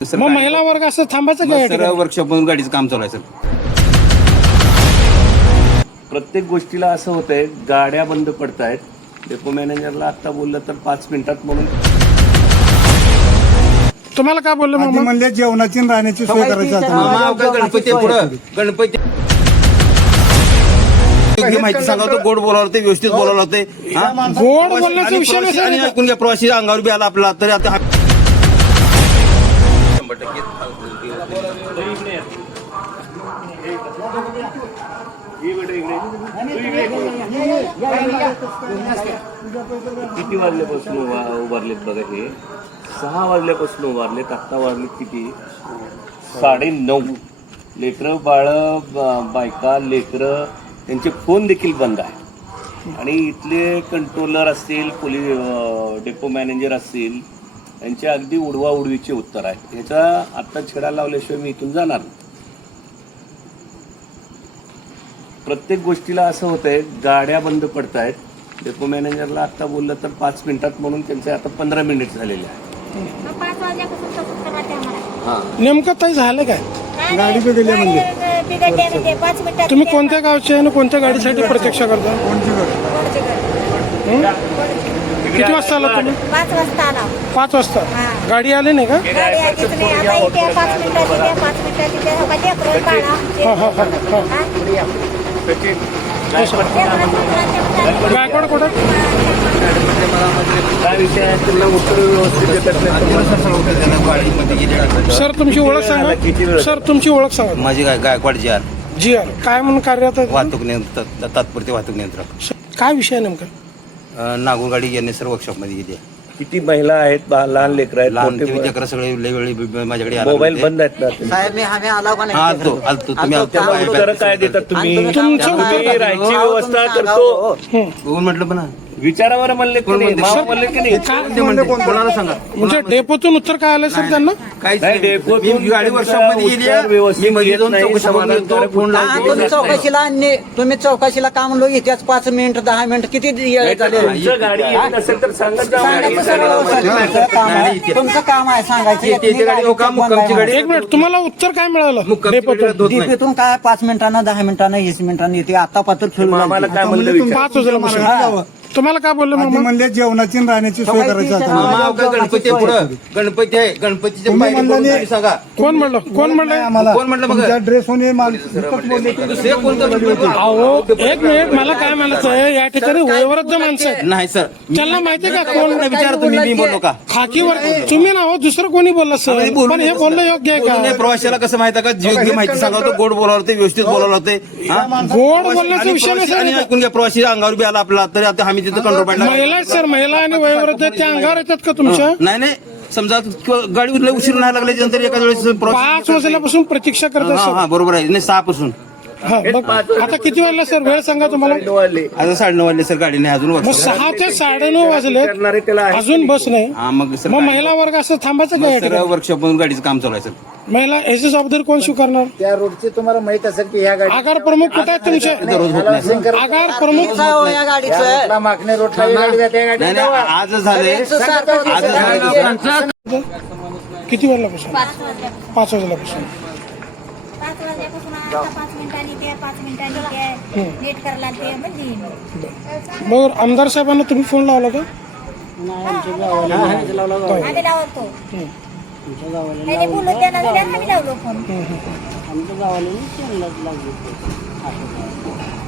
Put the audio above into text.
मग महिला वर्ग असं थांबायचं काय? सर वर्कशॉपमधून गाडीचं काम चालू आहे सर. प्रत्येक गोष्टीला असं होतंय, गाड्या बंद पडतायत. डेपो मॅनेजरला आता बोललं तर 5 मिनिटात म्हणून तुम्हाला काय बोललं आधी मग? म्हणले जेवणाची आणि राहण्याची सोय करायची आता. मामा गणपती पुढं गणपती माहिती सांगा होतं, गोड बोलावलं होते, व्यवस्थित बोलावलं होते. गोड बोलण्याचा विषय नसेल. आणि ऐकून घ्या, प्रवासी अंगावर बी आला आपला तरी आता किती वाजल्यापासून उभारलेत बघा. हे 6 वाजल्यापासून उभारलेत. आत्ता वाजलेत किती? 9:30. लेकरं बाळ, बायका, लेकरं, त्यांचे फोन देखील बंद आहे. आणि इथले कंट्रोलर असतील, पोलीस डेपो मॅनेजर असतील, यांचे अगदी उडवा उडवीचे उत्तर आहेत. ह्याचा आत्ता छेडा लावल्याशिवाय मी इथून जाणार नाही. प्रत्येक गोष्टीला असं होतंय, गाड्या बंद पडतायत. डेपो मॅनेजरला आता बोललं तर 5 मिनिटात म्हणून त्यांचे आता 15 मिनिट झालेले आहे. नेमकं काही झालं काय? गाडी बिघडली म्हणजे तुम्ही कोणत्या गावचे आणि कोणत्या गाडीसाठी प्रतीक्षा करता? कोणची गाडी? किती वाजता आला तुम्ही? 5 वाजता आला. 5 वाजता. गाडी आली नाही का? गाडी आलीच नाही. आता इथे 5 मिनिटात इथे 5 मिनिटात इथे हो का लेकरं बाळा. गायकवाड कुठं? काय विषय आहे, त्यांना उत्तर व्यवस्थित देतात नाही. सर तुमची ओळख सांगा. सर तुमची ओळख सांगा. माझी गायकवाड जी आर काय म्हणून कार्यरत आहे? वाहतूक नियंत्रण, तात्पुरते वाहतूक नियंत्रक. काय विषय आहे नेमका? नागूर गाडी यांनी सर वर्कशॉपमध्ये गेली आहे. किती महिला आहेत, लहान लेकरं आहेत, लहान मोठे लेकरं सगळे वेगवेगळे माझ्याकडे आले मोबाईल होते. बंद आहेत ना. साहेब मी आम्ही आला का हा, आलतो तुम्ही उत्तर काय देतात तुम्ही? तुमचं आम्ही राहायची व्यवस्था करतो. बघून म्हटलं पण विचारावर म्हणले की नाही, मावा म्हणले की नाही? कोणाला सांगा म्हणजे डेपोतून उत्तर काय आलं सर त्यांना? नाही, डेपोतून मी गाडी वर्कशॉपमध्ये गेली आहे. व्यवस्थित मी मध्ये येत जाऊन नाही, चौकशी करून येतो, समाधानकारक फोन नाही. लावतो. तुम्ही चौकशीला तुम्ही चौकशीला का म्हणलो इथेच 5 मिनिट 10 मिनिट किती वेळ झाले? तुमचं गाडी येत नसेल तर सांगत जा. सांगायचं सगळं तुमचं काम आहे. तुमचं काम आहे सांगायचं. ते गाडी हो का, मुक्कामची गाडी. एक मिनिट, तुम्हाला उत्तर काय मिळालं मुक्कामची गाडी डेपोतून? होत नाही. डीपीतून काय 5 मिनिटांना 10 मिनिटांना 20 मिनिटांना येते. आता पात्र खेळून आम्हाला काय म्हणलं म्हणले विचार? 5 वाजल्यापासून. तुम्हाला काय बोललं आधी मग? म्हणले जेवणाची आणि राहण्याची सोय करायची आता. मामा गणपती पुढं गणपती आहे, गणपतीच्या तुम्ही पायरी म्हणलं पडून नाही. गाडी सांगा. कोण म्हणलं? कोण म्हणलं? आम्हाला कोण म्हटलं मग? तुमच्या ड्रेस होणे बोलले की दुसरे कोणतं म्हटलं? अहो एक मिनिट, मला काय म्हणायचं आहे, या ठिकाणी वयोवृद्ध माणसं आहेत. नाही सर, त्यांना माहितीये का कोण? विचार तुम्ही, मी बोललो का? खाकीवर तुम्ही ना हो, दुसरं कोणी बोलला सर? पण हे बोलणं योग्य आहे बोलून का? प्रवाशाला कसं माहिती आहे का, योग्य माहिती सांगा होतं, गोड बोलावलं होते, व्यवस्थित बोलावलं होते. गोड बोलण्याचा विषय आणि नसेल. ऐकून घ्या, प्रवासी अंगावर बी आला आपला तरी आता आम्ही तिथं कंट्रोल पॉईंटला. महिला आहेत सर, महिला आणि वयोवृद्ध त्या अंगावर येतात का तुमच्या? नाही नाही, समजा गाडी उशीर नाही लागल्याच्या नंतर एका वेळेस 5 वाजल्यापासून प्रतीक्षा करतात हा सर. हा बरोबर आहे. नाही 6 पासून हा, बघ. आता किती वाजला सर? वेळ सांगा तुम्हाला. वाढले आता 9:30 वाजले सर, गाडी नाही अजून मग वर्ष. 6 ते 9:30 वाजले, करणारे त्याला आहे. अजून बस नाही. हा मग सर, मग महिला वर्ग असं थांबायचं काय? या सर ठिकाणी? वर्कशॉपमधून गाडीचं काम चालू आहे सर. महिला याची जबाबदारी कोण स्वीकारणार? त्या रोडचे तुम्हाला माहित असेल की ह्या गाडी आगार प्रमुख कुठे आहेत तुमचे? दररोज होत नाही सर. आगार प्रमुख या गाडीचं मागणे रोडला ही गाडी जाते, या नाही नाही, आज झाले आज झाले. किती वाजल्यापासून? 5 वाजल्यापासून. 5 वाजल्यापासून. 5 वाजल्यापासून आता 5 मिनिटांनी ते 5 मिनिटांनी ते नीट करायला ते म्हणजे मग आमदार साहेबांना तुम्ही फोन लावला का? आम्ही लावतो. त्याने बोलू त्यांना आम्ही लावलो फोन.